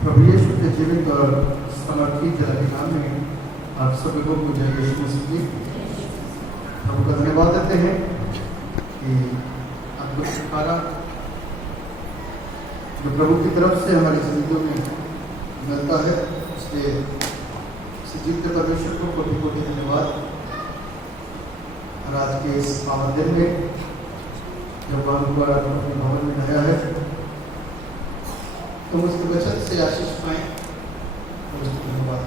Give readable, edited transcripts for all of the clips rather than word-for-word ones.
प्रभु यीशु के जीवित और समर्पित जलाने नाम में आप सभी को पूजा यीशु मसीह की प्रभु का धन्यवाद देते हैं कि आपको छुटकारा जो प्रभु की तरफ से हमारी जिंदगियों में मिलता है इसलिए जीवित परमेश्वर को कोटि कोटि धन्यवाद। और आज के इस पावन दिन में जब बार अपने भवन में आया है तुम उसके वचन से आशीष पाएं तो उसको धन्यवाद।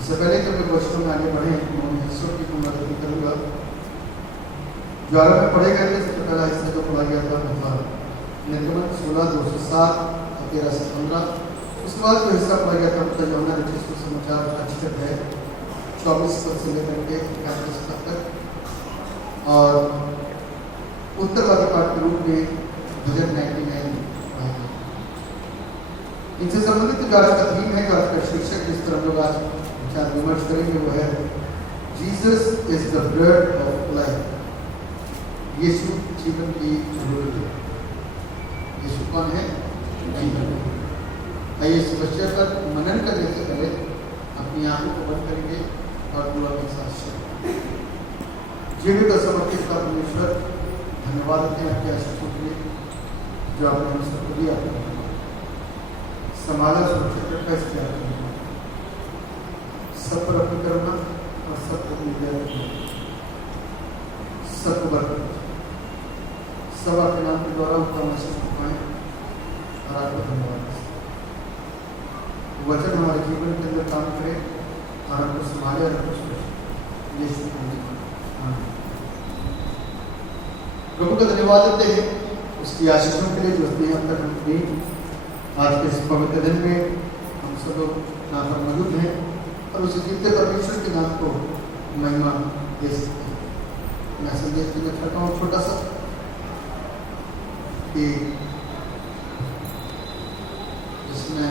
इससे पहले कि मैं वचनों में आगे बढ़े मैं हिस्सों की मदद करूँगा। जो आगे में पढ़ेगा सबसे पहला हिस्सा जो पढ़ा गया था निर्गमन 16:2-7 और 13-15। उसके बाद जो हिस्सा पढ़ा गया था उसका यूहन्ना रचित सुसमाचार अच्छे है 24 पद से लेकर के 31 पद तक। और उत्तरवादी पाठ के रूप में भजन 99 इनसे संबंधित जो आज का थीम है, जो आज का शीर्षक जिस पर हम लोग आज विचार विमर्श करेंगे वो है Jesus is the bread of life. यीशु जीवन की रोटी है। यीशु कौन है? जीवन। आइए इस विषय पर मनन करने से पहले अपनी आंखों को बंद करेंगे और पूरा के साथ जीवित और समर्पित का परमेश्वर धन्यवाद देते हैं आपके आशीषों के लिए जो आपने हम सबको दिया, संभाला, सुरक्षित रखा, इसके सब पर अपनी करुणा और सबको अपनी दया रखना, सबको बरकत, सब आपके नाम के द्वारा उत्तम आशीष पाएं और आपको धन्यवाद। वचन हमारे जीवन के अंदर काम करे और हमको संभाले और यीशु प्रभु का धन्यवाद देते हैं उसकी आशीषों के लिए जो उसने हम तक दी। आज के इस पवित्र दिन में हम सब लोग यहाँ पर मौजूद हैं और उस जीवते परमेश्वर के नाम को महिमा दे सकते हैं। मैं संदेश देना चाहता हूँ छोटा सा कि इसमें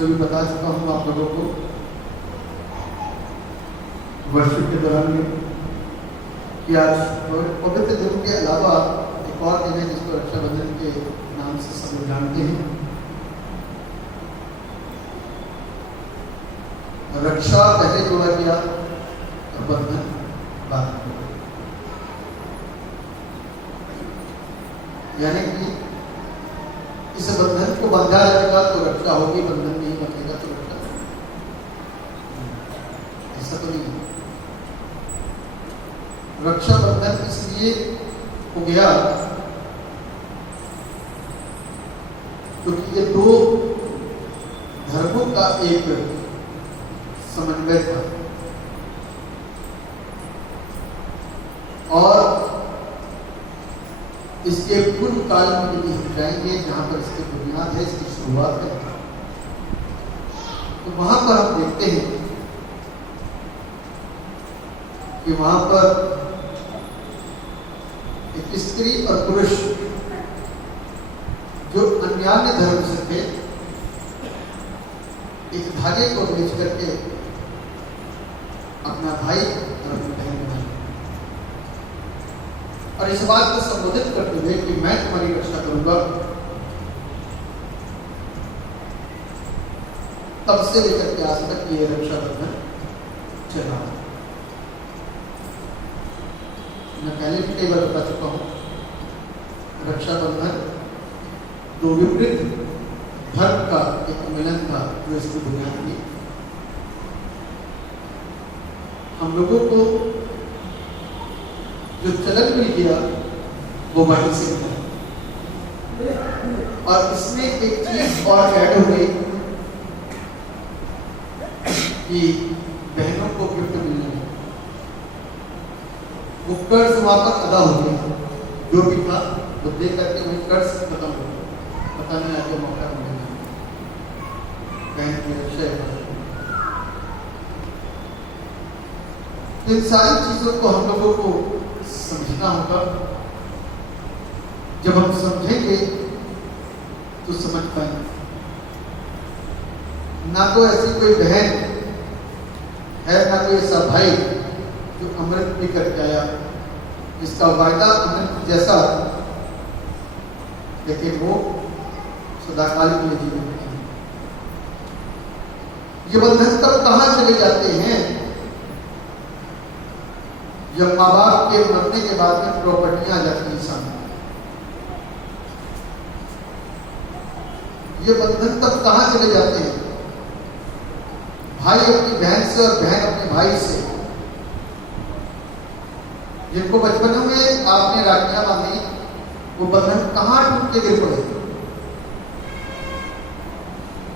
भी बता चुका हूँ आप लोगों को वर्षों के दौरान में कि आज पवित्र दिन के अलावा एक और दिन है जिसको रक्षाबंधन के नाम से सब लोग जानते हैं। रक्षा पहले जोड़ा गया और बंधन बाद में, यानी कि इस बंधन को बांधा जाएगा तो रक्षा होगी, बंधन नहीं बंधेगा तो रक्षा नहीं। ऐसा तो नहीं है। रक्षा बंधन इसलिए हो गया क्योंकि ये दो धर्मों का एक समन्वय था और इसके पूर्व काल में यदि हम जाएंगे जहां पर इसकी बुनियाद है, इसकी शुरुआत है, तो वहां पर हम देखते हैं कि वहां पर एक स्त्री और पुरुष जो अन्यान्य धर्म से थे एक धागे को बेच करके अपना भाई और अपनी बहन बनाए और इस बात को संबोधित करते हुए कि मैं तुम्हारी रक्षा करूंगा। तब से लेकर के आज तक ये रक्षा बंधन चला। मैं पहले भी कई बार बता चुका हूं, रक्षाबंधन दो विपरीत धर्म का एक मिलन था जो इसकी बुनियाद थी। हम लोगों को जो चलन मिल गया वो माटी से था और इसमें एक चीज और ऐड हो गई कि बहनों को गिफ्ट मिलने वो कर्ज वहां पर अदा हो गया, जो भी था वो दे करके वही कर्ज खत्म हो गया। पता नहीं आगे मौका मिलेगा बहन की रक्षा। इन सारी चीजों को हम लोगों को समझना होगा। जब हम समझेंगे तो समझ पाएंगे। ना तो ऐसी कोई बहन है ना कोई ऐसा भाई जो अमृत पी करके आया, जिसका वायदा अमृत जैसा लेकिन वो सदाकाल के लिए जीवन में ये बंधन तब कहां चले जाते हैं जब माँ बाप के मरने के बाद में प्रॉपर्टियां आ जाती हैं सामने। ये बंधन तब कहां चले जाते हैं, भाई अपनी बहन से और बहन अपने भाई से। जिनको बचपन में आपने राखियां बांधी, वो बंधन कहां टूट के गिर पड़े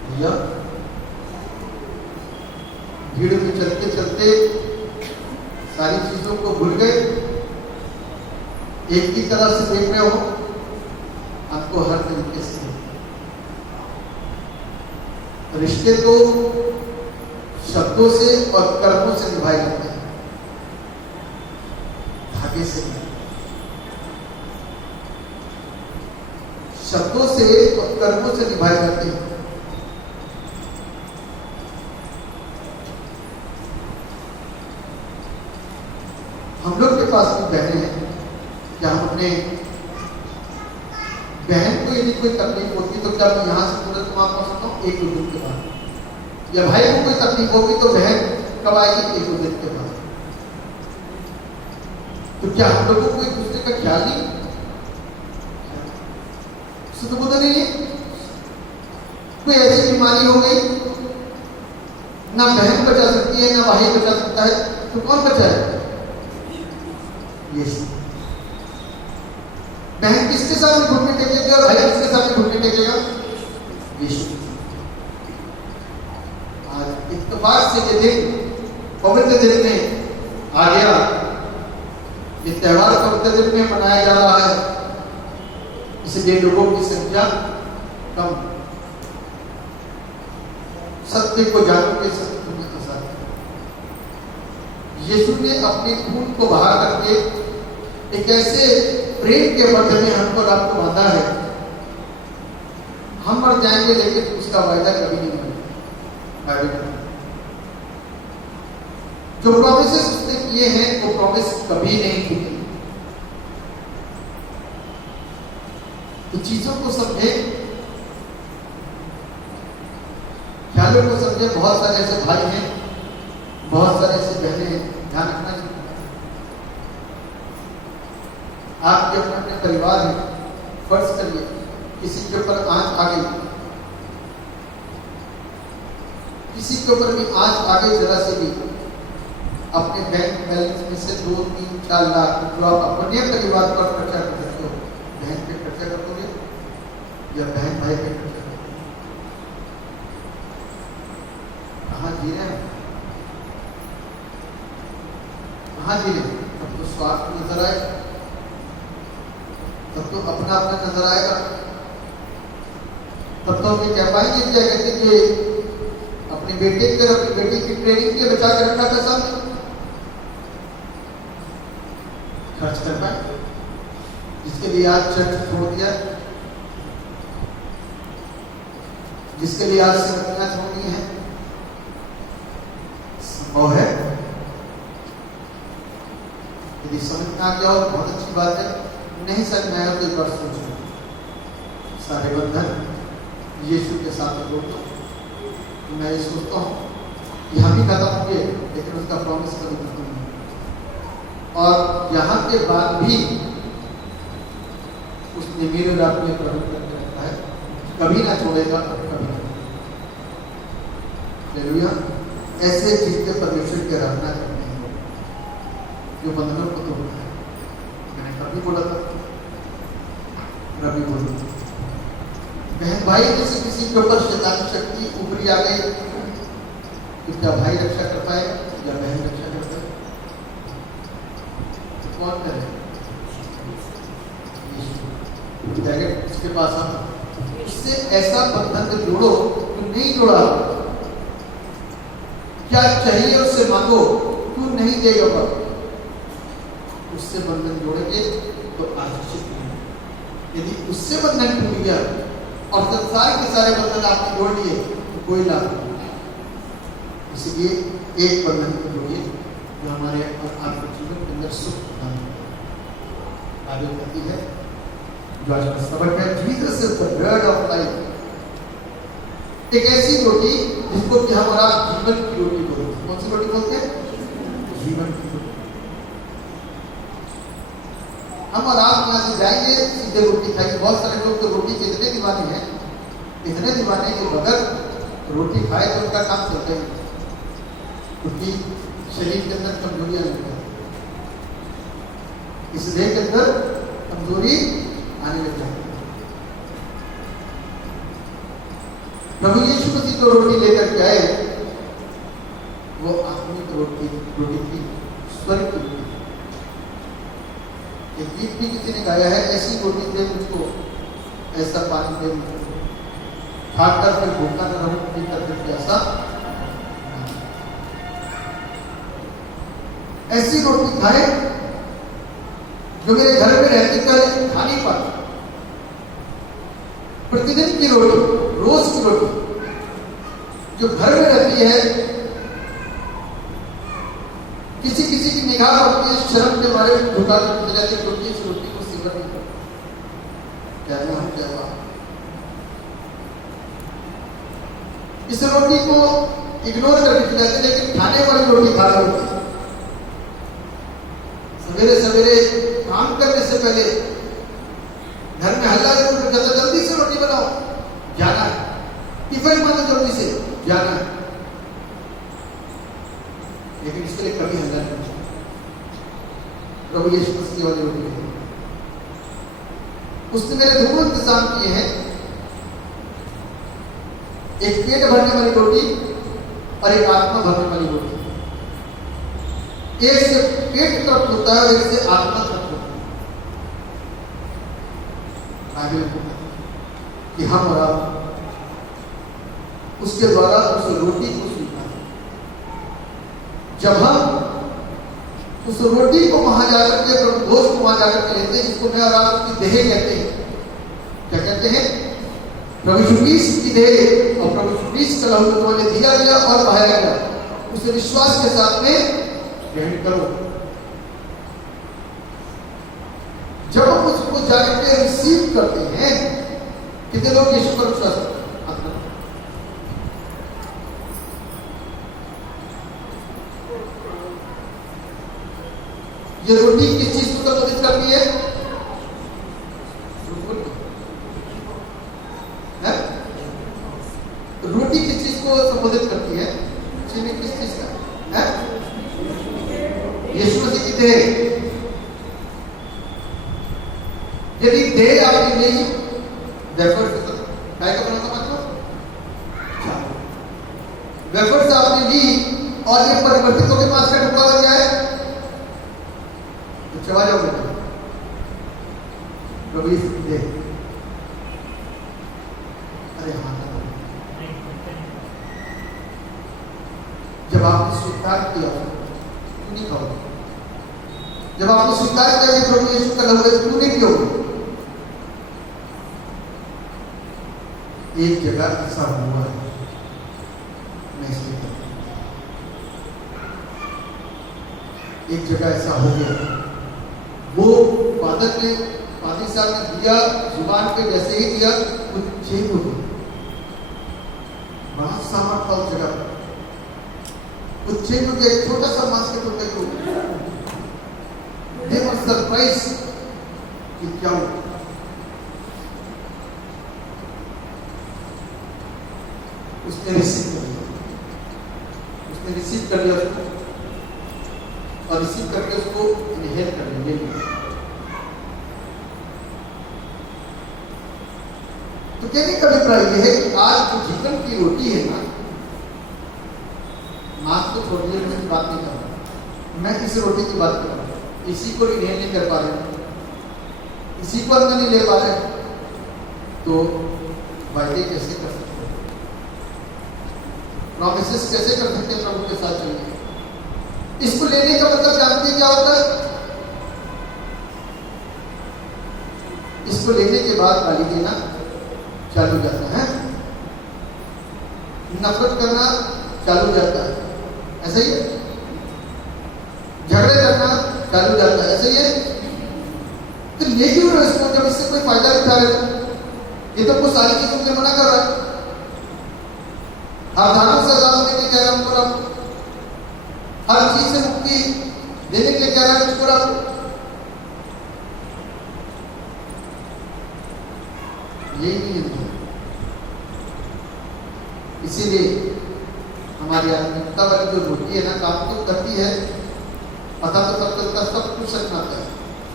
भैया। भीड़ में चलते चलते सारी चीजों को भूल गए, एक ही तरह से देख रहे हो आपको हर तरीके से। रिश्ते तो शब्दों से और कर्मों से निभाए जाते हैं, धागे से नहीं। शब्दों से और कर्मों से निभाए जाते हैं। हम लोग के पास भी बहनें हैं, क्या हम अपने बहन को यदि कोई तकलीफ होती तो क्या मैं यहाँ से तुरंत वहां पहुंच सकता हूँ? एक दो दिन के बाद। या भाई को कोई तकलीफ होगी तो बहन कब आएगी? एक दो दिन के बाद। तो क्या हम लोगों को एक दूसरे का ख्याल नहीं? तो पता नहीं है कोई ऐसी बीमारी हो गई, ना बहन बचा सकती है ना भाई बचा सकता है, तो कौन बचाए? बहन किसके सामने घुटने टेकेगी और भाई किसके सामने घुटने टेकेगा? यीशु। आज इत्तेफाक से ये दिन पवित्र दिन में आ गया, ये त्योहार पवित्र दिन में मनाया जा रहा है, इसलिए लोगों की संख्या कम। सत्य को जानोगे, सत्य में आजाद। यीशु ने अपने खून को बहा करके एक ऐसे प्रेम के बंधन में हमको और आपको बांधा है। हम मर जाएंगे लेकिन उसका वायदा कभी नहीं बनेगा। जो प्रॉमिसेस उसने किए हैं वो प्रॉमिस कभी नहीं टूटे। तो चीजों को समझे, ख्यालों को समझे। बहुत सारे ऐसे भाई हैं, बहुत सारे ऐसे बहनें हैं, ध्यान रखना चाहिए। आपके अपने अपने परिवार है, फर्ज करिए किसी के ऊपर आंच आ गई, किसी के ऊपर भी आंच आ गई जरा से भी, अपने बैंक बैलेंस में से 2, 3, 4 लाख जो आप अपने परिवार पर खर्चा कर सकते हो, बहन पे खर्चा कर दोगे या बहन भाई पे खर्चा कर दोगे? कहाँ जी रहे हैं, कहाँ जी रहे? तब तो स्वार्थ नजर आएगा, तब तो अपना अपना नजर आएगा, तब तो हम ये कह पाएंगे क्या कहते कि अपने बेटे के और अपनी बेटी की ट्रेनिंग के बचा कर रखा पैसा खर्च कर पाए, जिसके लिए आज चर्च छोड़ दिया, जिसके लिए आज संगतियां छोड़नी है, संभव है? यदि समझ में आ गया हो बहुत अच्छी बात है, नहीं समझ में आया तो एक बार सोचो। सारे बंधन यीशु के साथ जोड़ दो। तो मैं ये सोचता हूँ यहाँ भी खत्म हो गए, लेकिन उसका प्रॉमिस कभी खत्म नहीं, और यहाँ के बाद भी उसने मेरे रात में प्रकट करके रखा है, कभी ना छोड़ेगा, कभी ना। हालेलुया। ऐसे जीते परमेश्वर की आराधना करने हैं जो बंधनों को तोड़ना है। मैंने कभी बोला था, रवि बोला, बहन भाई में से किसी के ऊपर शैतानी शक्ति ऊपरी आ गई तो क्या भाई रक्षा कर पाए या बहन रक्षा कर पाए? तो कौन करे? उसके पास हम उससे ऐसा बंधन जोड़ो तो नहीं जोड़ा, क्या चाहिए उससे मांगो, तू नहीं देगा पर उससे बंधन जोड़ेंगे तो आशीषित होंगे। यदि उससे बंधन टूट गया और संसार के सारे बंधन आपने जोड़ लिए तो कोई लाभ नहीं। इसलिए एक बंधन को जोड़िए जो हमारे और आपके जीवन के अंदर सुख प्रदान आगे करती है। जो आज सबक है, Jesus is the bread of life. एक ऐसी रोटी जिसको कि हम और आप जीवन की रोटी बोलते हैं। कौन सी रोटी बोलते हैं? जीवन की रोटी। हम और आप यहाँ से जाएंगे, सीधे रोटी खाएंगे। बहुत सारे लोग तो रोटी के इतने दीवाने हैं, इतने दीवाने कि बगैर रोटी खाए तो उनका काम चलता ही, क्योंकि शरीर के अंदर कमजोरियां लग जाती, इस देह के अंदर कमजोरी आने लग जाती। प्रभु यीशु मसीह जो रोटी लेकर के आए वो आत्मिक रोटी थी, स्वर्ग की रोटी। एक गीत भी किसी ने गाया है, ऐसी रोटी दे मुझको, ऐसा पानी दे मुझको, खाकर फिर भूखा न रहूं, पीकर फिर प्यासा। ऐसी रोटी खाए जो मेरे घर में रहती कर खा नहीं पाती। प्रतिदिन की रोटी, रोज की रोटी जो घर में रहती है, किसी किसी की निगाह पड़ती है, शर्म के बारे में झुका के जाती है, क्योंकि इस रोटी को सेवन नहीं करते। क्या हम क्या बात, इस रोटी को इग्नोर करके खिलाते, लेकिन खाने वाली रोटी खा रही होती है। सवेरे सवेरे काम करने से पहले घर में हल्ला जरूर करता, जल्दी से रोटी बनाओ, जाना है, टिफिन मानो जल्दी से जाना है। लेकिन इसके लिए कभी हल्ला नहीं किया। प्रभु यीशु मसीह वाली रोटी है, उसने मेरे दोनों इंतजाम किए हैं, एक पेट भरने वाली रोटी और एक आत्मा भरने वाली रोटी। एक से पेट तृप्त होता है और एक से आत्मा तृप्त होता है। कि हम और आप उसके द्वारा उस रोटी को स्वीकार, जब हम उस रोटी को वहां जाकर के, प्रभु भोज को वहां जाकर के लेते हैं, जिसको मैं और आप उसकी देह कहते हैं। क्या कहते हैं? प्रभु यीशु मसीह की देह और प्रभु यीशु मसीह का लहू तुम्हारे दिया गया और बहाया गया, उसे विश्वास के साथ में ग्रहण करो। जब हम उसको जाकर के रिसीव करते हैं, कितने लोग यीशु पर विश्वास करते हैं? ये रोटी किस चीज को संबोधित करती है? रोटी किस चीज को संबोधित करती है? चीनी किस चीज का है? यीशु मसीह की देह। यदि देह आपकी नहीं, वेफर्स काय का बनाता मतलब वेफर्स आपने ली और ये परिवर्तित होकर पास का टुकड़ा बन गया है, तो चबा जाओगे। प्रभु यीशु की देह, अरे हाँ, जब आपने स्वीकार किया तो नहीं खाओगे। जब आपने स्वीकार किया कि प्रभु यीशु का लहू है, तो नहीं पियोगे। एक जगह ऐसा हुआ है, मैं इसलिए कहता हूं, एक जगह ऐसा हो गया, वो फादर ने, पादी साहब ने दिया, जुबान पे जैसे ही दिया वो चेंज हो गया। बड़ा सामान था उस जगह, वो चेंज हो गया। एक छोटा सा मांस के टुकड़े को दे वर सरप्राइज कि क्या हुआ। उसने रिसीव कर लिया, उसने रिसीव कर लिया उसको, और रिसीव करके उसको इनहेल कर लिया। तो कहने का अभिप्राय यह है कि आज जो जीवन की रोटी है ना, मांस को छोड़ दिया, मैं बात नहीं कर रहा, मैं इस रोटी की बात कर रहा हूं। इसी को इनहेल नहीं कर पा रहे, इसी को अंदर नहीं ले पा रहे, तो वायदे कैसे कर सकते, प्रॉमिसेस कैसे कर सकते हैं प्रभु के साथ चलिए। इसको लेने का मतलब जानते हैं क्या होता है? इसको लेने के बाद गाली देना चालू जाता है, नफरत करना चालू जाता है, ऐसा ही झगड़े करना चालू जाता है, ऐसा ही है। तो ले क्यों रहे इसको, जब इससे कोई फायदा उठा रहे? ये तो कुछ सारी चीजों के मना कर रहा है। हर धार्मिक से आजाद देने कह रहा हमको रब, हर चीज से मुक्ति देने के लिए कह रहा है मुझको रब। यही नहीं है। इसीलिए हमारी आत्मिकता वाली जो रोटी है ना, काम तो करती है, पता तो तब चलता सब कुछ सच आता है।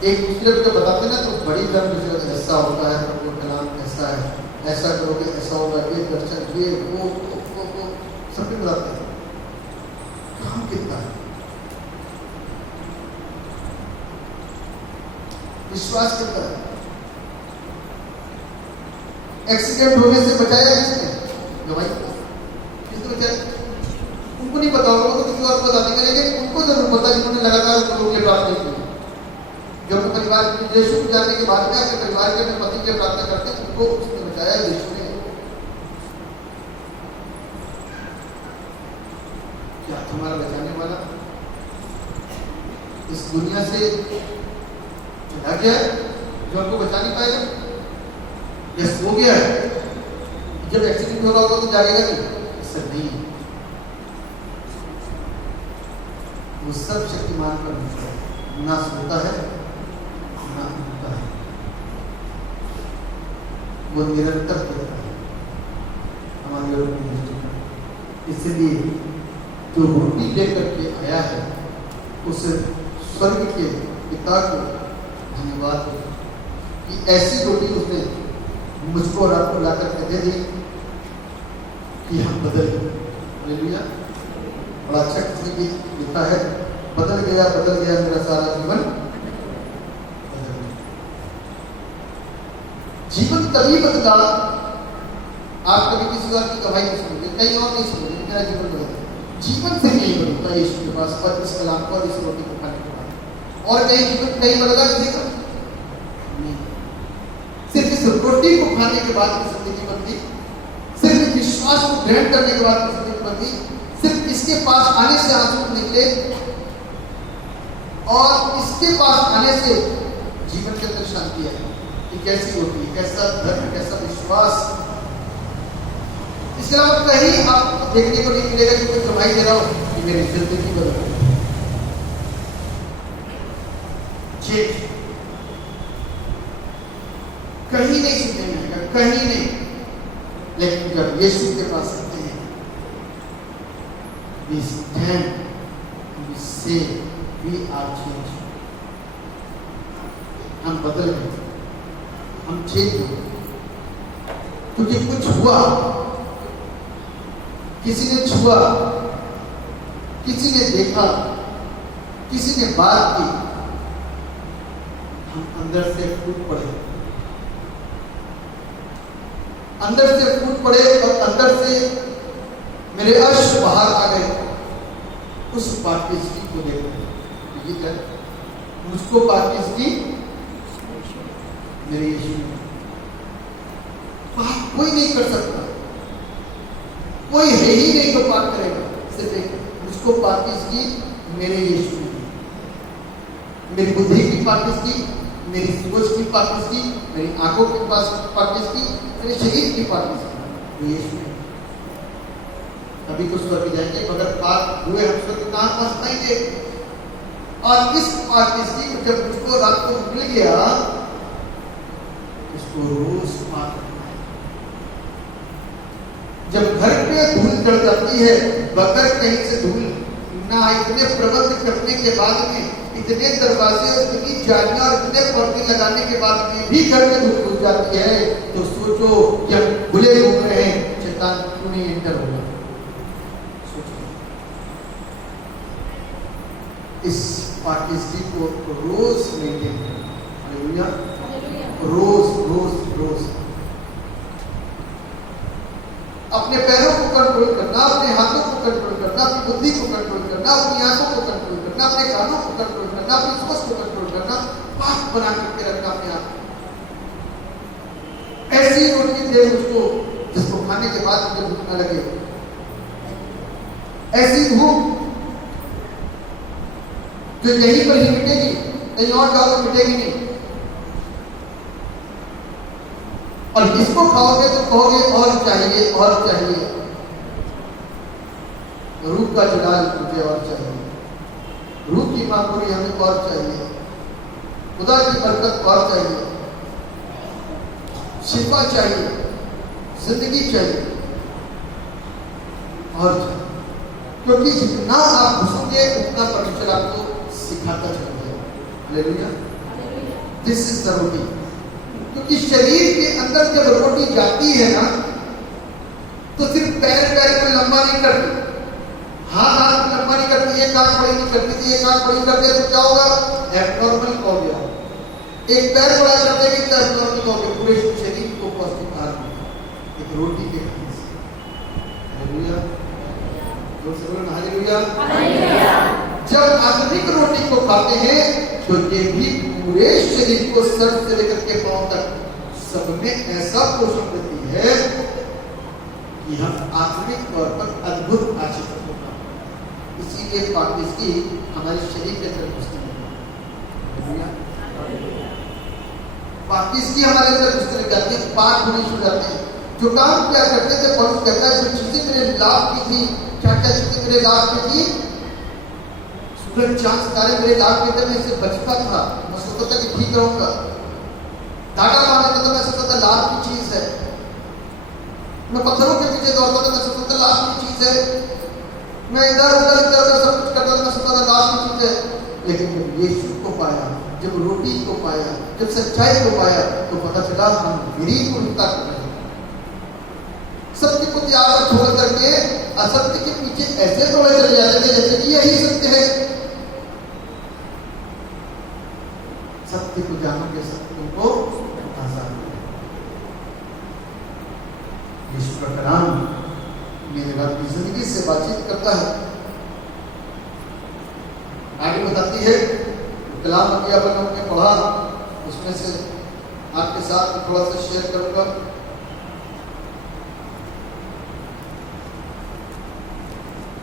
एक दूसरे को बताते ना तो बड़ी गर्म ऐसा होता है, प्रभु कलाम ऐसा है, ऐसा करोगे ऐसा होगा, ये दर्शन ये वो सब कुछ बताते हैं। काम कितना है, विश्वास कितना है। एक्सीडेंट होने से बचाया किसने? गवाही किसने बचाया? उनको नहीं पता होगा, तो किसी और को बता देंगे, लेकिन उनको जरूर पता जिन्होंने लगातार उनको के प्रार्थना की। जब वो परिवार यीशु को जानने के बाद में अपने परिवार के अपने पति के प्रार्थना करते हैं, उनको उसने बचाया यीशु ने। क्या तुम्हारा बचाने वाला इस दुनिया से चला गया है जो हमको बचा नहीं पाएगा? या सो गया है, जब एक्सीडेंट हो रहा होगा तो जागेगा नहीं? इससे नहीं, वो सब शक्तिमान परमेश्वर है, ना सोता है ना उठता है, वो निरंतर देता है हमारी ओर की दृष्टि पर। इसलिए जो रोटी लेकर के आया है उस स्वर्ग के पिता को धन्यवाद कि ऐसी रोटी उसने मुझको और आपको लाकर के दे दी कि हम बदल गए। हालेलुया। बड़ा अच्छा किसी की लिखा है, बदल गया मेरा सारा जीवन। जीवन तभी बदला, आप कभी किसी और की गवाही नहीं सुनोगे, कहीं और नहीं सुनोगे, मेरा जीवन बदल गया। जीवन से नहीं बदलता यीशु के पास और इस कलाम को और इस रोटी को खाने के बाद। और कहीं जीवन कहीं बदला किसी का नहीं, सिर्फ इस रोटी को खाने के बाद की जिंदगी बदली, सिर्फ विश्वास को ग्रहण करने के बाद की जिंदगी बदली, सिर्फ इसके पास आने से आंसू निकले और इसके पास आने से जीवन के अंदर शांति आई। कि कैसी होती है, कैसा धर्म, कैसा विश्वास। इसके अलावा कहीं आप देखने को नहीं मिलेगा कि कोई गवाही दे रहा हो कि मेरी जिंदगी बदल गई। कहीं नहीं सुनने में आएगा, कहीं नहीं। लेकिन जब यीशु के पास आते हैं, we stand, we say, we are changed. हम बदल गए, हम चेंज हो गए, क्योंकि कुछ हुआ, किसी ने छुआ, किसी ने देखा, किसी ने बात की, हम अंदर से फूट पड़े, अंदर से फूट पड़े और अंदर से मेरे अश्रु बाहर आ गए उस पाकिस्ती को देखकर। ये क्या? मुझको पाकिस्ती मेरे यीशु पाप कोई नहीं कर सकता, कोई है ही नहीं तो पाप करेगा। सिर्फ एक मुझको पाकिस्ती मेरे यीशु, मेरी बुद्धि की पाकिस्ती, मेरी सोच की पाकिस्ती, मेरी आंखों के पास पाकिस्ती, मेरे शरीर की पाकिस्ती वो यीशु है। अभी तो स्वर्ग जाएंगे, मगर पाप हुए हम स्वर्ग कहाँ पहुंच पाएंगे? और इस पाकिस्ती को जब मुझको रात को मिल गया, इसको रोज पाप करना है। जब घर पे धूल चढ़ जाती है, बगैर कहीं से धूल ना, इतने प्रबंध करने के बाद में, इतने दरवाजे और इतनी जालियां और इतने पर्दे लगाने के बाद में भी घर में धूल घुस जाती है, तो सोचो कि हम खुले घूम रहे हैं, शैतान क्यों नहीं एंटर होगा? सोचो। इस पाकिस्ती को रोज मेंटेन करना, हालेलुया, रोज रोज रोज अपने पैरों को कंट्रोल करना, अपने हाथों को कंट्रोल करना, अपनी बुद्धि को कंट्रोल करना, अपनी आंखों को कंट्रोल करना, अपने कानों को कंट्रोल करना, अपनी सोच को कंट्रोल करना, पाक बना करके रखना अपने आप। ऐसी रोटी दे मुझको जिसको खाने के बाद मुझे भूख न लगे, ऐसी भूख जो यहीं पर ही मिटेगी, कहीं और जाओ तो मिटेगी नहीं। और इसको खाओगे तो कहोगे और चाहिए और चाहिए। रूह का जलाल मुझे और चाहिए, रूह की मांगुरी हमें और चाहिए, खुदा की बरकत और चाहिए, शिफा चाहिए, जिंदगी चाहिए और चाहिए। क्योंकि जितना आप घुसोगे उतना परमेश्वर आपको सिखाता चलेगा। हालेलुया। दिस इज द रोटी। क्योंकि शरीर के अंदर जब रोटी जाती है ना, तो सिर्फ पैर को लंबा नहीं करती, हाथ को लंबा नहीं करती, एक आंख बड़ी नहीं करती थी, एक आंख बड़ी कर दे तो क्या होगा? एब्नॉर्मल हो गया। एक पैर बड़ा कर देगी तो एब्नॉर्मल हो गया, पूरे शरीर को पौष्टिक आहार मिलेगा एक रोटी के खाने से। हालेलुया। हालेलुया। जब अत्यधिक रोटी को खाते हैं तो ये भी पूरे शरीर को सर से लेकर के पांव तक सब में ऐसा पोषण देती है कि हम आत्मिक तौर पर अद्भुत आशीष होगा। इसीलिए पाकिस्ती हमारे शरीर के अंदर घुसती है, पाकिस्ती हमारे अंदर घुसने लग जाती है, पाक होने शुरू जाते हैं। जो काम क्या करते थे पौलुस कहता है, जो चीजें मेरे लाभ की थी, क्या क्या चीजें मेरे लाभ की थी? सूरज चांद सितारे मेरे लाभ के थे, मैं इससे बचता था, मैं सोचता था कि ठीक रहूंगा। धागा बांधने तो मैं सोचता था लाभ की चीज है, मैं पत्थरों के पीछे दौड़ता था, मैं सोचता था लाभ की चीज है, मैं इधर उधर सब कुछ करता था, मैं सोचता था लाभ की चीज है। लेकिन जब यीशु को पाया, जब रोटी को पाया, जब सच्चाई को पाया, तो पता चला हम विरीत उल्टा कर रहे हैं। सत्य को त्याग छोड़ करके असत्य के पीछे ऐसे दौड़े चले जाते थे जैसे कि यही सत्य है। सत्य को जानोगे, सत्य को आजाद। यीशु का कलाम मेरे रब की जिंदगी से बातचीत करता है। आगे बताती है, कलाम अभी अपन हमने पढ़ा, उसमें से आपके साथ थोड़ा सा शेयर करूंगा।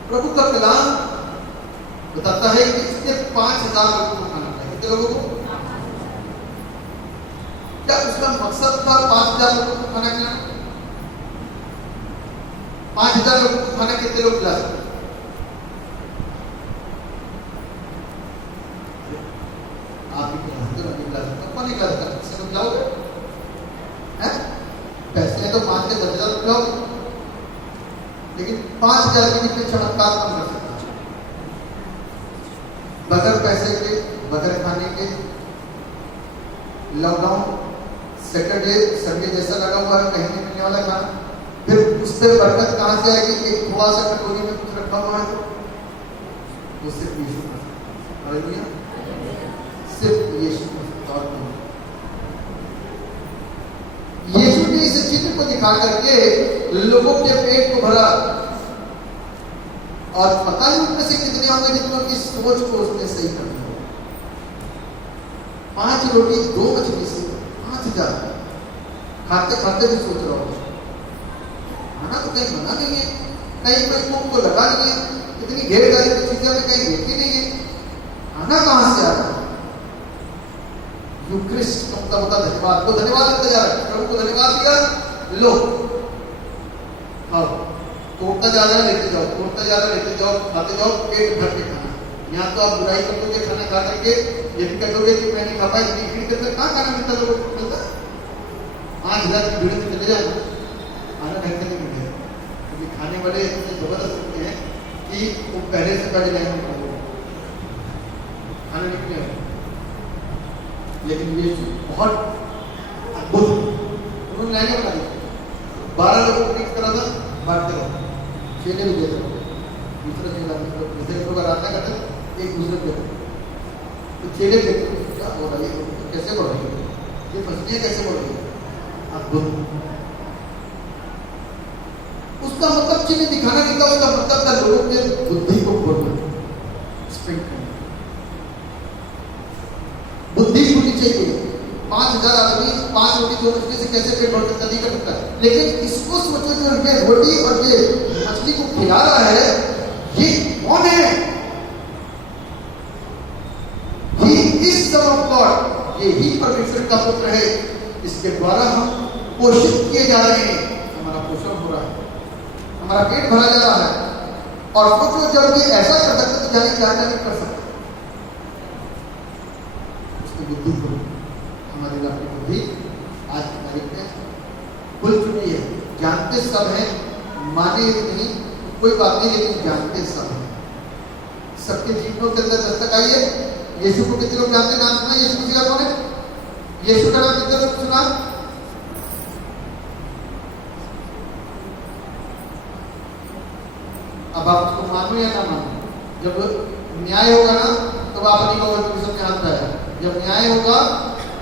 प्रभु का कलाम बताता है कि इसने 5000 लोगों को खाना खाया। कितने लोगों को? क्या उसका मकसद था 5000 लोगों को खाना खिलाना? 5000 लोगों को खाना कितने लोग खिला सकते? आप ही खिला सकते, कौन नहीं खिला सकता? किसी को खिलाओगे? पैसे तो 5 से 10,000 खिलाओगे, लेकिन 5000 के बीच में चमत्कार कम कर सकता है। बगैर पैसे के, बगैर खाने के, लॉकडाउन, सैटरडे संडे जैसा लगा हुआ है, कहीं नहीं मिलने वाला खाना, फिर उस पर बरकत कहां से आएगी? एक थोड़ा सा कटोरी में कुछ रखा हुआ है तो सिर्फ यीशु का, हालेलुया, सिर्फ यीशु का। यीशु ने इस चित्र को दिखा करके लोगों के पेट को भरा, और पता नहीं उनमें से कितने होंगे जितनों की सोच को उसने सही कर दिया। 5 रोटी 2 मछली से 5000। खाते खाते भी सोच रहा हूँ, खाना तो कहीं बना नहीं है, कहीं कोई मुंह को लगा नहीं है, इतनी ढेर सारी चीजें हमें कहीं देखी नहीं है, खाना कहां से आ रहा है? यूक्रिस्ट का मतलब धन्यवाद, को धन्यवाद देते जा रहा है, प्रभु को धन्यवाद दिया, लो खाओ, तोड़ता जा रहा है, लेते जाओ, तोड़ता जा रहा है, लेते जाओ, खाते जाओ, पेट भर के खाना। यहाँ तो आप बुराई कर दोगे खाना खा करके, ये भी कहोगे कि मैं नहीं खा पाया, इतनी भीड़ के अंदर कहाँ खाना मिलता लोगों को? मिलता 5000 की भीड़ में चले जाओ, खाना ढंग से नहीं मिलेगा, क्योंकि खाने वाले इतने जबरदस्त होते हैं कि वो पहले से पहले लाइन में खाना निकले। लेकिन ये बहुत अद्भुत, उन्होंने लाइनें बना दी, 12 लोगों को फिक्स करा था, बांटते रहो, चेले भी देते रहो, दूसरा चेला जैसे लोग आराधना करते एक दूसरे को, तो चेले देखते क्या हो रहा है, कैसे बढ़ रही है, ये मछलियाँ कैसे बढ़ रही है, अद्भुत। उसका मतलब चिन्ह दिखाना नहीं था, उसका मतलब था लोगों के बुद्धि को खोलना, स्प्रिंग करना, बुद्धि खुलनी चाहिए। 5000 आदमी 5 रोटी 2 मछली से कैसे पेट भर सकता? नहीं कर सकता। लेकिन इसको सोचो, जो ये रोटी और ये मछली को खिला रहा है, ये कौन है? He is Son of God, ये ही परमेश्वर का पुत्र है, इसके द्वारा हम पोषित किए जा रहे हैं, हमारा पोषण हो रहा है, हमारा पेट भरा जा रहा है। और सोचो जब ये ऐसा कर सकते तो जाने क्या नहीं कर सकते। उसकी बुद्धि को, हमारे इलाके की बुद्धि आज की तारीख में खुल चुकी है। जानते सब हैं, माने नहीं कोई बात नहीं, लेकिन जानते सब हैं। सबके जीवनों के अंदर दस्तक आई है। यीशु को कितने लोग जानते, नाम सुना यीशु मसीह का कौन है? यीशु का नाम कितने लोग सुना? अब आप उसको मानो या ना मानो, जब न्याय होगा ना तो आप नहीं कहोगे तो सब जानता है। जब न्याय होगा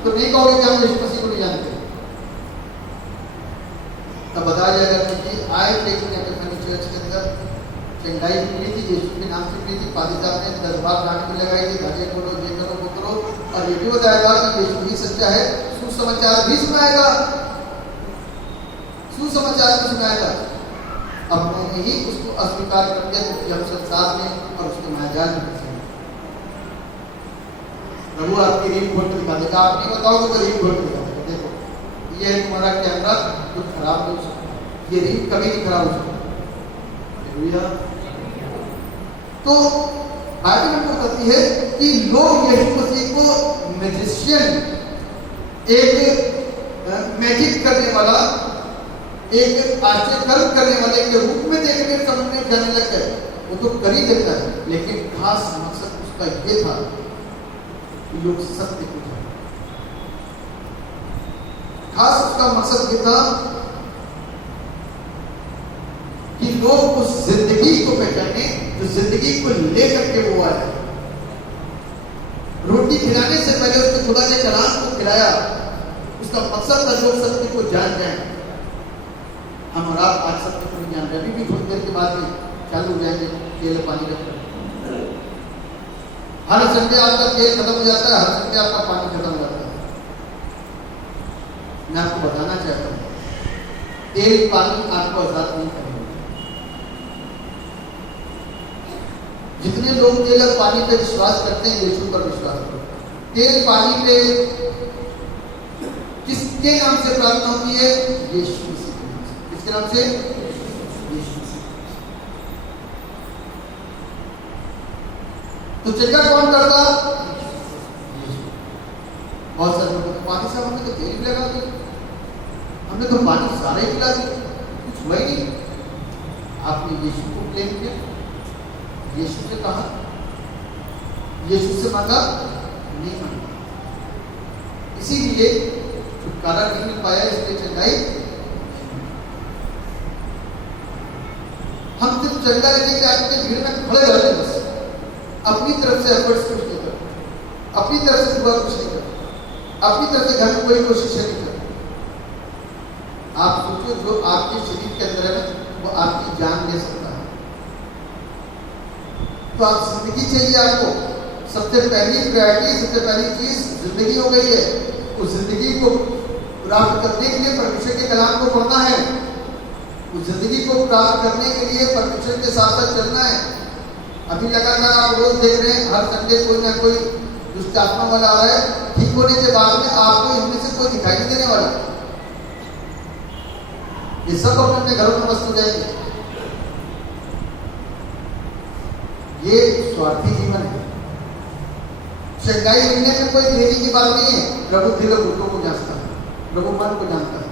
तो नहीं कहोगे कि हम यीशु मसीह को नहीं जानते। तब बताया जाएगा कि आए लेकिन चर्च के अंदर चंगाई मिली थी, यीशु के नाम से मिली थी। पादी साहब ने 10 बार गाने में लगाई थी, धागे खोलो, ये करो, वो करो, और ये भी बताएगा कि यीशु ही सच्चा है। सुसमाचार भी सुनाएगा, सुसमाचार भी सुनाएगा। अब मैंने ही उसको अस्वीकार कर दिया तो जब संसार में और उसके मायाजाल में फंसे। प्रभु आपकी रील खोल कर दिखा देगा, आप नहीं बताओगे तो रील खोल कर दिखा देगा। देखो ये है तुम्हारा कैमरा, कुछ खराब नहीं हो सकता, ये रील कभी नहीं खराब हो सकता। तो बाइबल में कहती है कि लोग यीशु मसीह को मैजिशियन, एक मैजिक करने वाला, एक आश्चर्य करने वाले के रूप में देखने समझने जाने लग गए। वो तो कर ही देता है, लेकिन खास मकसद उसका ये था कि लोग सत्य को जाने। खास उसका मकसद ये था कि लोग उस जिंदगी को पहचाने जो जिंदगी को लेकर के वो आए। रोटी खिलाने से पहले उसने खुदा ने कलाम को खिलाया। उसका मकसद था लोग सत्य को जान जाए। हम और आप आज सत्य को नहीं जान रहे, अभी भी थोड़ी देर के बाद में चालू हो जाएंगे तेल पानी का। हर संडे आपका तेल खत्म हो जाता है, हर संडे आपका पानी खत्म हो जाता है। मैं आपको बताना चाहता हूँ, तेल पानी आपको आजाद नहीं करेगा। जितने लोग तेल और पानी पे विश्वास करते हैं, यीशु पर विश्वास करो। तेल पानी पे किसके नाम से प्रार्थना होती है? यीशु मसीह के नाम से। किसके नाम से? यीशु मसीह। तो चंगा कौन करता? बहुत सारे लोग पानी साहब हमने तो तेल भी लगा दिया, हमने तो पानी सारे ही पिला दिया, कुछ हुआ ही नहीं। आपने यीशु को ब्लेम किया, यीशु से कहा, यीशु से मांगा नहीं मांगा, इसीलिए छुटकारा नहीं मिल पाया। इसलिए चंगाई हम सिर्फ चंगा लेने के आपके भीड़ में खड़े रहते हैं, बस अपनी तरफ से एफर्ट्स कुछ नहीं करते, अपनी तरफ से दुआ कुछ नहीं करते, अपनी तरफ से घर में कोई कोशिश नहीं करते। आप सोचो जो आपके शरीर के अंदर है वो आपकी जान ले सकता है। तो आप जिंदगी चाहिए, आपको सबसे पहली प्रायोरिटी, सबसे पहली चीज जिंदगी हो गई है। उस जिंदगी को प्राप्त करने के लिए परमेश्वर के कलाम को पढ़ना है। उस जिंदगी को प्राप्त करने के लिए परमेश्वर के साथ साथ चलना है। अभी लगातार आप रोज देख रहे हैं, हर संडे कोई ना कोई दुष्ट आत्मा वाला आ रहा है। ठीक होने के बाद में आपको इनमें से कोई दिखाई नहीं देने वाला। ये सब अपने अपने घरों में मस्त हो जाएंगे। ये स्वार्थी जीवन है। चंगाई मिलने में कोई देरी की बात नहीं है। प्रभु दिल और घुटनों को जानता है, प्रभु मन को जानता है।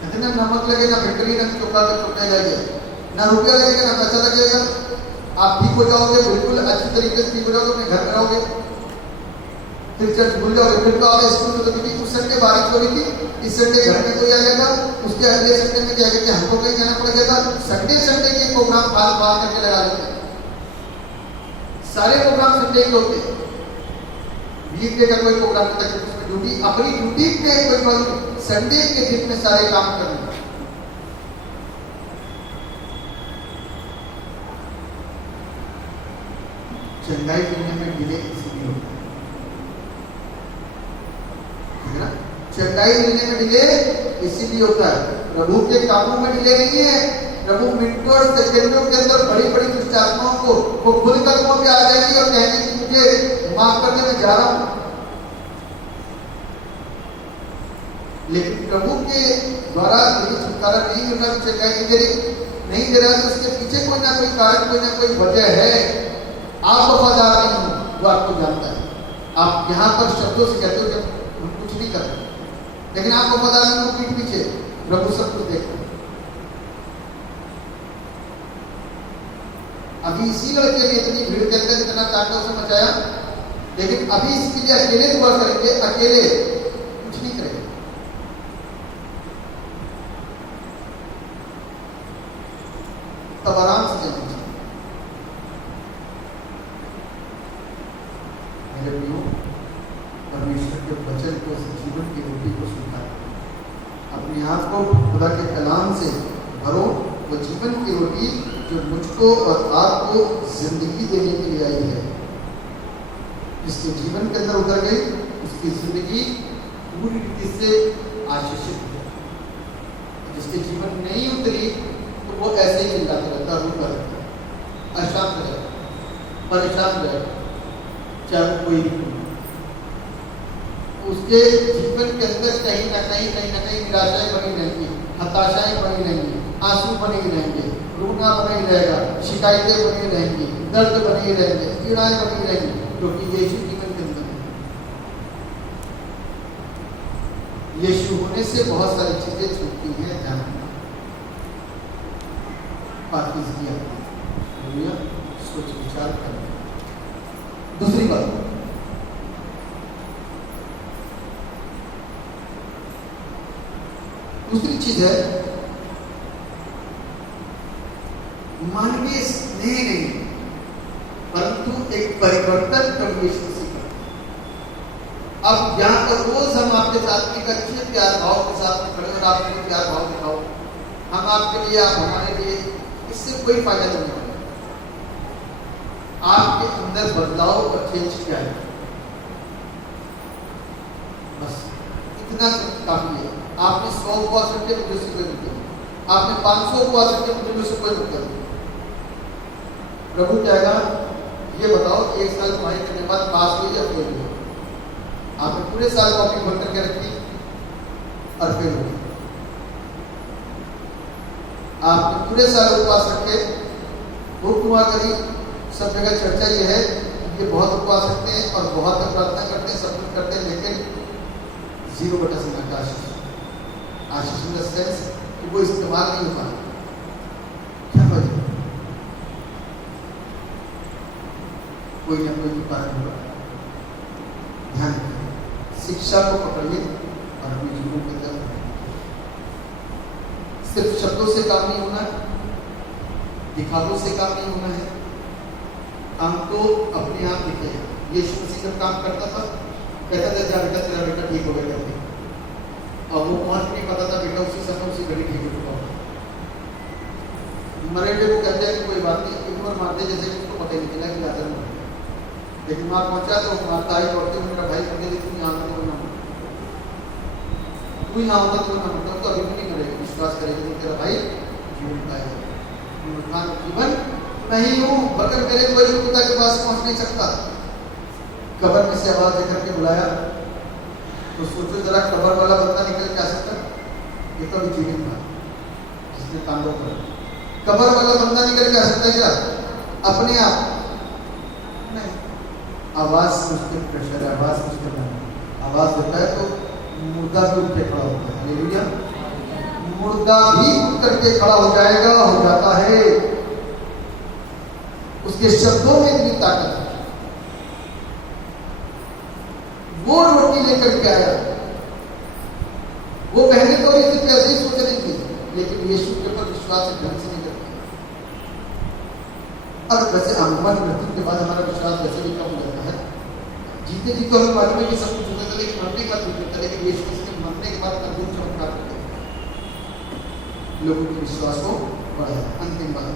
कहते ना नमक लगे ना भिंडरी ना चोखा के चुपने जाइए, ना रुपया लगेगा ना पैसा लगेगा, आप ठीक हो जाओगे, बिल्कुल अच्छी तरीके से ठीक हो जाओगे, अपने घर में रहोगे, फिर चर्च भूल जाओगे, फिर तो आओगे स्कूल में। तो उस संडे बारिश हो रही थी, इस संडे घर में कोई आ गया था, उसके अगले संडे में क्या कहते हैं हमको कहीं जाना पड़ गया था। संडे संडे के प्रोग्राम फाल फाल करके लगा देते हैं। सारे प्रोग्राम संडे के होते हैं, वीकडे का कोई प्रोग्राम नहीं था, उसमें ड्यूटी अपनी ड्यूटी पे कोई बात, संडे के दिन में सारे काम करने। चंगाई मिलने में डिले इसीलिए होता है, चंगाई मिलने में डिले इसीलिए होता है। प्रभु के कामों में डिले नहीं है। प्रभु मिनटों और सेकंडों के अंदर बड़ी बड़ी दुष्ट आत्माओं को वो खुद कदमों पे आ जाएगी और कहेंगे कि मुझे माफ करने में जा रहा हूं। लेकिन प्रभु के द्वारा यदि छुटकारा नहीं मिल रहा, चंगाई नहीं करी नहीं दे रहा है तो उसके पीछे कोई ना कोई कारण, कोई ना कोई वजह है। आप वफादार नहीं हो, वो आपको जानता है। आप यहाँ पर शब्दों से कहते हो कि हम कुछ नहीं करते, लेकिन आप वफादार नहीं हो पीठ पीछे। प्रभु सब कुछ देखते। अभी इसी लड़के ने इतनी भीड़ के अंदर इतना चाका उसे मचाया, लेकिन अभी इसके लिए अकेले दुआ करेंगे, अकेले कुछ नहीं करेंगे। तब आराम से चलना चाहिए। मेरे प्रियो, परमेश्वर के वचन को, जीवन की रोटी को स्वीकार करो। अपने आप को खुदा के कलाम से भरो। वो जीवन की रोटी जो मुझको और आपको जिंदगी देने के लिए आई है, जिसके जीवन के अंदर उतर गई, उसकी जिंदगी पूरी रीति से आशीषित है। जिसके जीवन नहीं उतरी तो वो ऐसे ही चिल्लाता रहता, रोता रहता, अशांत रहता, परेशान रहता, चाहे वो कोई भी। उसके जीवन के अंदर कहीं ना कहीं निराशाएं बनी रहेंगी, हताशाएं बनी रहेंगी, आंसू बने ही रहेंगे, रोना बना ही रहेगा, शिकायतें बनी रहेंगी, दर्द बने ही रहेंगे, पीड़ाएं बनी रहेंगी, क्योंकि यीशु जीवन के अंदर है। यीशु होने से बहुत सारी चीजें छूटती हैं। ध्यान सोच विचार करना। दूसरी बात, दूसरी चीज है मानवीय स्नेह नहीं, परंतु एक परिवर्तन प्रभु यीशु मसीह का। अब यहाँ पर रोज हम आपके साथ एक अच्छे प्यार भाव के साथ में खड़े और आपको प्यार भाव दिखाओ, हम आपके लिए, आप हमारे लिए, इससे कोई फायदा नहीं होगा। आपके अंदर बदलाव और चेंज क्या है, बस इतना काफी है। आपने 100 उपवास रखे, मुझे उससे कोई मतलब नहीं। आपने 500 उपवास रखे, मुझे उससे कोई मतलब नहीं। प्रभु कहेगा, ये बताओ कि 1 साल पढ़ाई करने के बाद पास हुई या फेल हुई? आपने पूरे साल कॉपी भर करके रखी और फेल हुई। आपने पूरे साल उपवास रखे, खूब दुआ करी, सब जगह चर्चा ये है कि बहुत उपवास रखते हैं और बहुत प्रार्थना करते हैं, सब कुछ करते हैं, लेकिन 0/7 का आशीष इन द सेंस कि वो इस्तेमाल नहीं हो पाता। क्या वजह? कोई ना कोई कारण होगा। ध्यान रखिए, शिक्षा को पकड़िए और अपने जीवन के अंदर सिर्फ शब्दों से काम नहीं होना है, दिखावों से काम नहीं होना है, काम तो अपने आप दिखे। यीशु मसीह जब काम करता था, कहता था जा बेटा, तेरा बेटा ठीक हो गया करके, और वो पहुंच नहीं पाता था, बेटा उसी समय उसी घड़ी ठीक हो चुका होता। मरे को कहते हैं कोई बात नहीं, इग्नोर मारते जैसे उसको पता ही नहीं चला कि लाजर मर गया, लेकिन वहां पहुंचा तो मारता ही पड़ते, मेरा भाई समझे तुम यहाँ तो ना तू यहाँ होता तो ना होता, तो अभी भी नहीं करेगा, विश्वास करेगा कि तेरा भाई जीवन पाएगा। जीवन नहीं हूँ, मगर मेरे कोई पिता के पास पहुंच नहीं सकता। कब्र में से आवाज देकर के बुलाया, तो सोचो जरा, कब्र वाला बंदा निकल के आ सकता? ये तो अभी जीवित था, जिसने तांडव करा। कब्र वाला बंदा निकल के आ सकता है क्या अपने आप? नहीं। आवाज उसके प्रेशर है, आवाज उसके आवाज देता है तो मुर्दा भी उठ के खड़ा होता है। हालेलुया। मुर्दा भी उठ करके खड़ा हो जाएगा, हो जाता है। उसके शब्दों में इतनी ताकत है। वो रोटी लेकर के आया, वो पहले तो इसे कैसे ही सोच रही थी, लेकिन यीशु के ऊपर विश्वास ढंग से नहीं करती। और वैसे अमूमन मृत्यु के बाद हमारा विश्वास वैसे भी कम हो जाता है। जीते जी तो हम मालूम है कि सब कुछ होता था, लेकिन मरने का कुछ होता है, लेकिन यीशु मसीह ने मरने के बाद अद्भुत चमत्कार करते लोगों के विश्वास को बढ़ाया। अंतिम बात,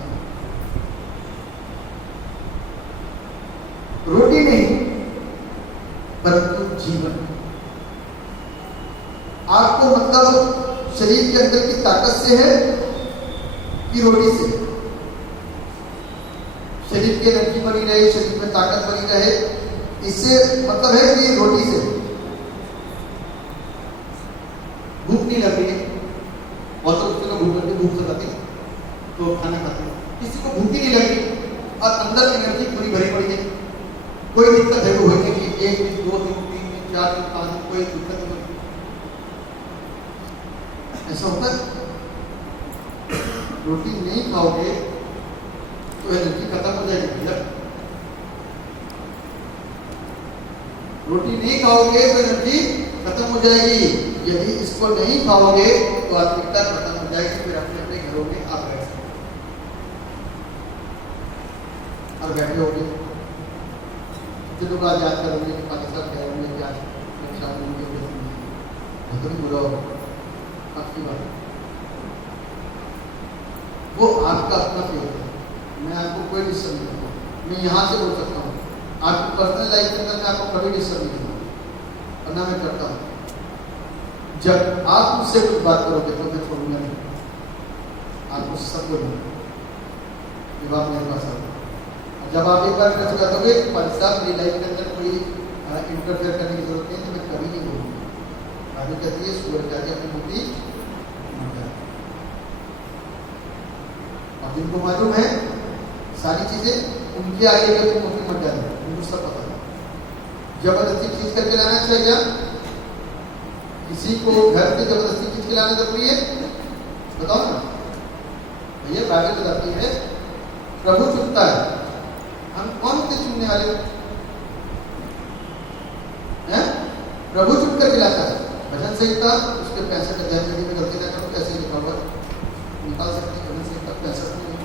रोटी नहीं परंतु जीवन। आपको मतलब शरीर के अंदर की ताकत से है कि रोटी से? शरीर की एनर्जी बनी रहे, शरीर में ताकत बनी रहे, इससे मतलब है कि रोटी से? भूख नहीं लग रही है, बहुत लोग भूख लगती, भूख लगाती, तो खाना खाते हैं। किसी को भूख ही नहीं लगती और अंदर एनर्जी पूरी भरी पड़ी है, कोई दिक्कत है वो होगी नहीं, 1 दिन 2 दिन 3 दिन 4 दिन 5 दिन कोई दिक्कत नहीं होती। ऐसा होता है। रोटी नहीं खाओगे तो एनर्जी खत्म हो जाएगी भैया। रोटी नहीं खाओगे तो एनर्जी खत्म हो जाएगी। यदि इसको नहीं खाओगे तो आत्मिकता खत्म हो जाएगी। फिर अपने अपने घरों में आप बैठ सकते और बैठे होंगे जो लोग आज याद करोगे कि पाकिस्तान कह रहे हैं कि आज रक्षा नहीं बुरा होगा, आपकी बात वो आपका अपना फेवर है। मैं आपको कोई डिस्टर्ब नहीं करूँगा, मैं यहाँ से बोल सकता हूँ। आपकी पर्सनल लाइफ के अंदर मैं आपको कभी डिस्टर्ब नहीं करूँगा और ना मैं करता हूँ। जब आप मुझसे कुछ बात करोगे तो मैं छोड़ूंगा नहीं, आप मुझसे सब बोलूँगा जब आप मेरे पास आओगे। जब आप एक बार कर चुका दोगे भाई साहब मेरी लाइफ के अंदर कोई इंटरफेयर करने की जरूरत नहीं है, तो मैं कभी नहीं बोलूँगा। आगे कहती है सूरज जाके अपनी मूर्ति अब जिनको मालूम है सारी चीजें उनके आगे के मूर्ति मत डालें, उनको सब पता है। जबरदस्ती खींच करके लाना चाहिए क्या? किसी को घर पे जबरदस्ती खींच के लाना जरूरी है? बताओ ना भैया। बाइबल बताती है प्रभु चुनता है, हम कौन से चुनने वाले हैं? प्रभु चुन कर खिलाता है। भजन संहिता उसके 65 अध्याय में गलती ना करो, कैसे लिखा हुआ निकाल सकते हैं। भजन संहिता 65 में,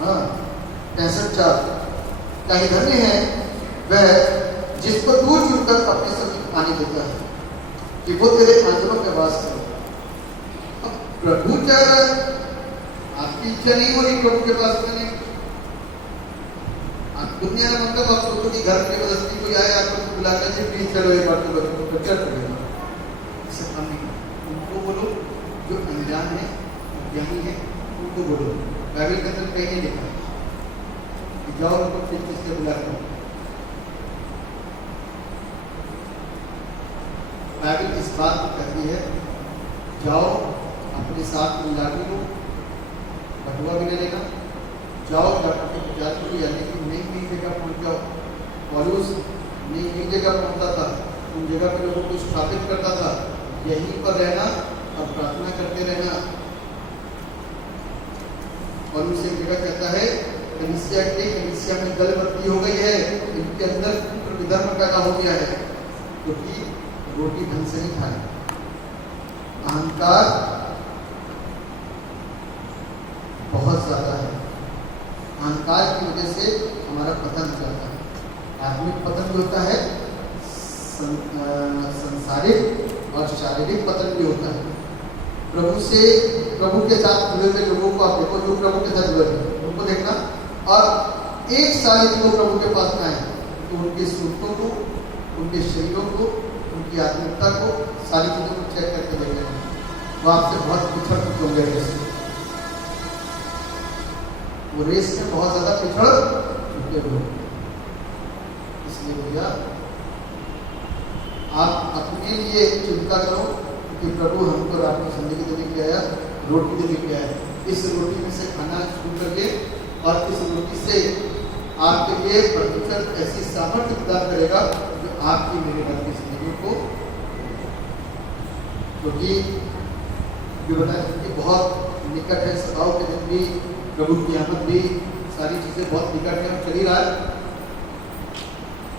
हाँ 65:4, क्या ही धन्य है वह जिसको दूर चुनकर अपने सभी पानी देता है कि वो तेरे आंचलों में वास करे। अब प्रभु चाह रहा है, आपकी इच्छा नहीं हो रही प्रभु के पास जाने। आप दुनिया में मतलब आप सोचो कि घर के जबरदस्ती कोई आए आपको बुलाकर के प्लीज चलो एक बार तो बच्चों को चल पड़ेगा, इससे काम नहीं। उनको बोलो जो अनजान है ज्ञानी है उनको बोलो। बाइबल के अंदर कहीं नहीं लिखा कि जाओ उनको फिर किससे बुला करो। बाइबल इस बात को कहती है जाओ अपने साथ मिला लो, बटुआ भी ले लेना, जाओ जाकर के प्रचार करो। यानी कि नई नई जगह पहुंच जाओ। पौलुस नई नई जगह पहुंचता था, उन जगह पे लोगों को स्थापित करता था। यहीं पर रहना और प्रार्थना करते रहना। पौलुस एक जगह कहता है कलीसिया में गलबत्ती हो गई है, इनके अंदर पुत्र विधर्म पैदा हो गया है क्योंकि रोटी ढंग से नहीं खाए। अहंकार बहुत ज्यादा है। अहंकार की वजह से हमारा पतन हो जाता है। आत्मिक पतन भी होता है, संसारिक और शारीरिक पतन भी होता है। प्रभु के साथ जुड़े हुए लोगों को आप देखो, जो प्रभु के साथ जुड़े हैं उनको देखना, और एक साल यदि वो प्रभु के पास में आए तो उनके सूत्रों को, उनके शरीरों को, उनकी आत्मिकता को, सारी चीजों को चेक करके देख लेना। वो आपसे बहुत पिछड़ चुके होंगे रेस में। वो रेस में बहुत ज्यादा पिछड़ चुके हुए। इसलिए भैया आप अपने लिए चिंता करो कि प्रभु हमको रात में जिंदगी देने के लिए आया, रोटी देने के लिए आया। इस रोटी में से खाना शुरू करिए और इस रोटी से आपके लिए परमेश्वर ऐसी सामर्थ्य प्रदान करेगा जो आपकी मेरे घर की जिंदगी को, क्योंकि जो बताया बहुत निकट है, सदाओं के दिन भी, प्रभु की आमद भी, सारी चीजें बहुत निकट है, चल ही रहा है।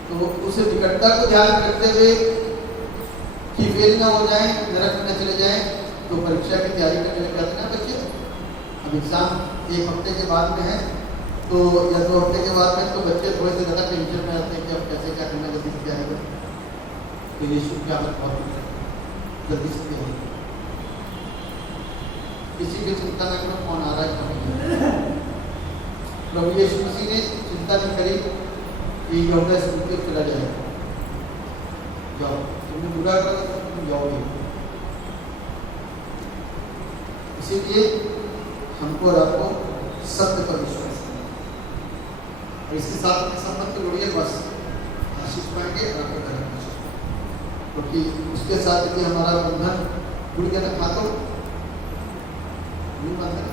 तो उस निकटता को ध्यान में रखते हुए कि फेल ना हो जाए, नरक में न चले जाए, तो परीक्षा की तैयारी करने लग जाते ना बच्चे। अब एग्जाम 1 हफ्ते के बाद में है तो या 2 हफ्ते के बाद में, तो बच्चे थोड़े से ज़्यादा टेंशन में आते हैं कि अब कैसे क्या करना, जल्दी से तैयारी करें। तो यीशु की आमद बहुत जल्दी से तैयारी, किसी की चिंता न करो कौन आ रहा है। प्रभु यीशु मसीह ने चिंता नहीं करी कि यहूदा से उठ चला जाए, जाओ तुमने बुरा करा तो तुम जाओगे। इसीलिए हमको और आपको सत्य पर विश्वास करना और इसके साथ अपने संबंध जोड़िए, बस आशीष पाएंगे और आपका घर आशीष पाएंगे। क्योंकि उसके साथ यदि हमारा बंधन जुड़ गया ना हाथों नहीं बंधना,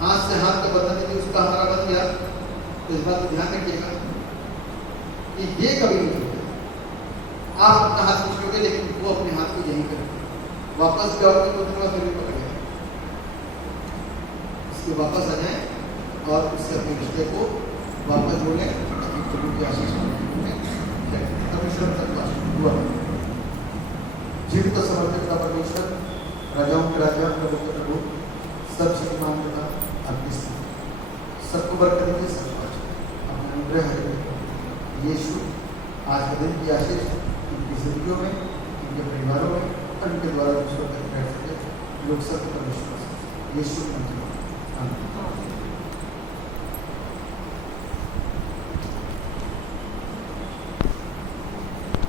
हाथ से हाथ का बंधन यदि उसका हमारा बन गया तो इस बात को ध्यान रखिएगा कि ये कभी नहीं होगा। आप अपना हाथ पकड़ोगे लेकिन वो अपने हाथ को यहीं करेगा, वापस जाओगे तो दिन बाद फिर पकड़ेगा। इसके वापस आ जाए और उससे अपने रिश्ते को वापस जोड़ें ताकि प्रभु की आशीष हुआ। जीवित समर्पित का परमेश्वर, राजाओं के राजा, प्रभु के प्रभु, सर्वशक्तिमान पिता, आपकी सबको बरकत दीजिए, सबको अपना अनुग्रह है। यीशु आज के दिन की आशीष उनकी जिंदगियों में, उनके परिवारों में और उनके द्वारा दूसरों तक बैठ सके लोग सब परमेश्वर यीशु। आमीन।